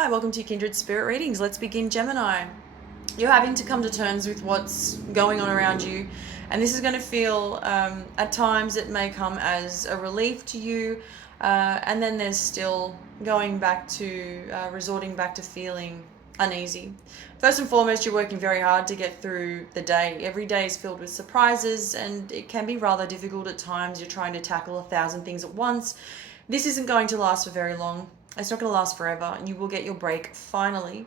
Hi, welcome to Kindred Spirit Readings. Let's begin, Gemini. You're having to come to terms with what's going on around you, and this is going to feel, at times, it may come as a relief to you, and then there's still going back to, resorting back to feeling uneasy. First and foremost, you're working very hard to get through the day. Every day is filled with surprises, and it can be rather difficult at times. You're trying to tackle 1,000 things at once. This isn't going to last for very long. It's not going to last forever, and you will get your break finally.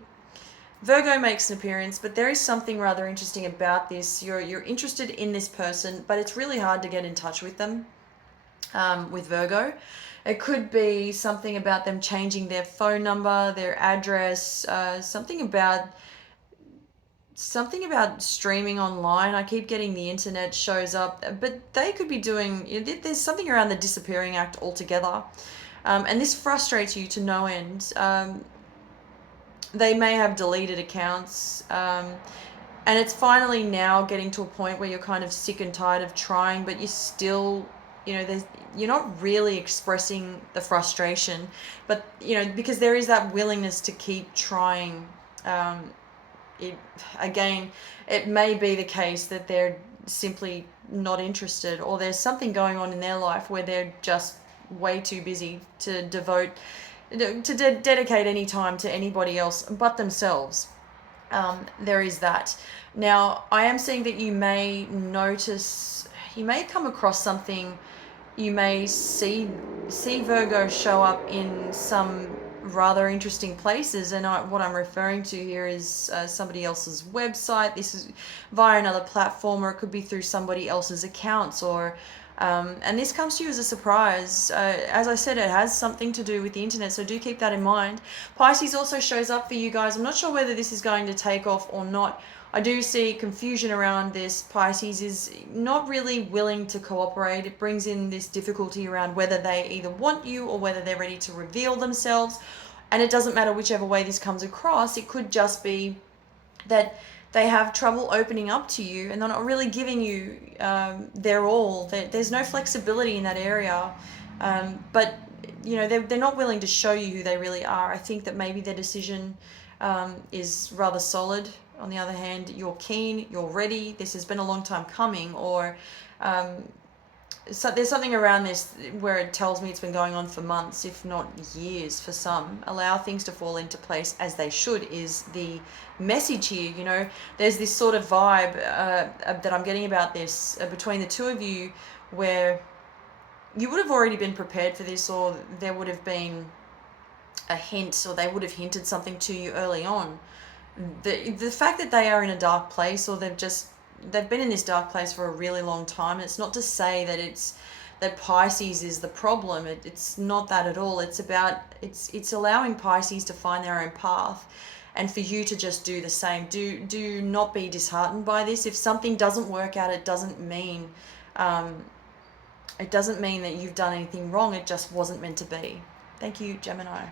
Virgo makes an appearance, but there is something rather interesting about this. You're interested in this person, but it's really hard to get in touch with them. With Virgo, it could be something about them changing their phone number, their address, something about streaming online. I keep getting the internet shows up, but they could be doing, there's something around the disappearing act altogether. And this frustrates you to no end. They may have deleted accounts, and it's finally now getting to a point where you're kind of sick and tired of trying, but you still, you're not really expressing the frustration, but because there is that willingness to keep trying. It again, it may be the case that they're simply not interested, or there's something going on in their life where they're just way too busy to dedicate any time to anybody else but themselves. There is that. Now, I am seeing that you may come across something. You may see Virgo show up in some rather interesting places, and what I'm referring to here is somebody else's website. This is via another platform, or it could be through somebody else's accounts, or and this comes to you as a surprise. As I said, it has something to do with the internet, so do keep that in mind. Pisces also shows up for you guys. I'm not sure whether this is going to take off or not. I do see confusion around this. Pisces is not really willing to cooperate. It brings in this difficulty around whether they either want you or whether they're ready to reveal themselves. And it doesn't matter whichever way this comes across. It could just be that they have trouble opening up to you, and they're not really giving you their all. There's no flexibility in that area, but they're not willing to show you who they really are. I think that maybe their decision is rather solid. On the other hand, you're keen, you're ready, this has been a long time coming, or so there's something around this where it tells me it's been going on for months, if not years for some. Allow things to fall into place as they should is the message here. There's this sort of vibe that I'm getting about this between the two of you, where you would have already been prepared for this, or there would have been a hint, or they would have hinted something to you early on. The fact that they are in a dark place, or they've been in this dark place for a really long time, and it's not to say that Pisces is the problem. It's not that at all. It's about it's allowing Pisces to find their own path, and for you to just do the same. Do not be disheartened by this. If something doesn't work out, it doesn't mean that you've done anything wrong. It just wasn't meant to be. Thank you, Gemini.